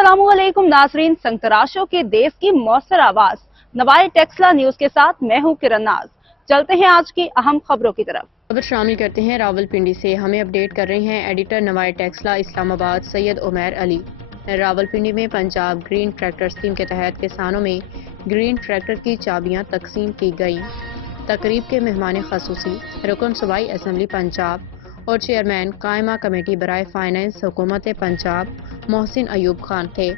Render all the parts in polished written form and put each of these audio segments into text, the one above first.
अस्सलामुअलैकुम नाजरीन, संतराशों के देश की मौसर आवाज नवाए टेक्सला न्यूज के साथ मैं हूं किरण नाज। चलते हैं आज की अहम खबरों की तरफ। खबर शामिल करते हैं रावलपिंडी से। हमें अपडेट कर रहे हैं एडिटर नवाए टेक्सला इस्लामाबाद सैयद उमैर अली। रावलपिंडी में पंजाब ग्रीन ट्रैक्टर स्कीम के तहत किसानों में ग्रीन ट्रैक्टर की चाबियां तकसीम की गईं। तकरीब के मेहमान खसूसी रुकन सूबाई असम्बली पंजाब और चेयरमैन कायमा कमेटी बराए फाइनेंस हुकूमत पंजाब मोहसिन अयूब खान थे।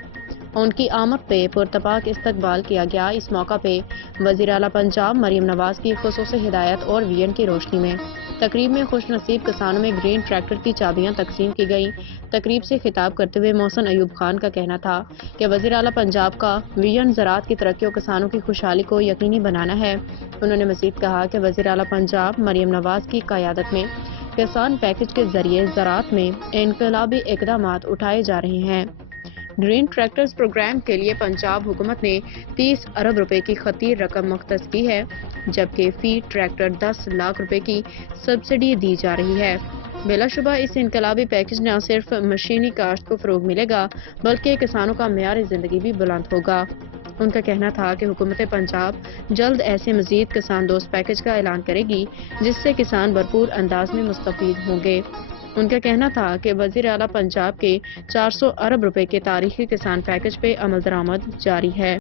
उनकी आमद पे पुरतपाक इस्तकबाल किया गया। इस मौका पे वज़ीर आला पंजाब मरीम नवाज की खुसूसी हिदायत और विजन की रोशनी में तकरीब में खुश नसीब किसानों में ग्रीन ट्रैक्टर की चाबियां तकसीम की गईं। तकरीब से खिताब करते हुए मोहसिन अयूब खान का कहना था कि वज़ीर आला पंजाब का विजन ज़राअत की तरक्की और किसानों की खुशहाली को यकीनी बनाना है। उन्होंने मज़ीद कहा कि वज़ीर आला पंजाब मरीम नवाज की क़यादत में किसान पैकेज के जरिए ज़राअत में इनकलाबी इक़दामात उठाए जा रहे हैं। ग्रीन ट्रैक्टर्स प्रोग्राम के लिए पंजाब हुकूमत ने 30 अरब रुपए की खती रकम मुख्तस की है, जबकि फी ट्रैक्टर 10 लाख रुपए की सब्सिडी दी जा रही है। बिलाशुबा इस इनकलाबी पैकेज न सिर्फ मशीनी काश्त को फ़रोग मिलेगा बल्कि किसानों का मेयार ज़िंदगी भी बुलंद होगा। उनका कहना था कि हुकूमत पंजाब जल्द ऐसे मज़ीद किसान दोस्त पैकेज का ऐलान करेगी जिससे किसान भरपूर अंदाज में मुस्तफ़ीद होंगे। उनका कहना था कि वज़ीर आला पंजाब के 400 अरब रुपए के तारीखी किसान पैकेज पे अमल दरामद जारी है।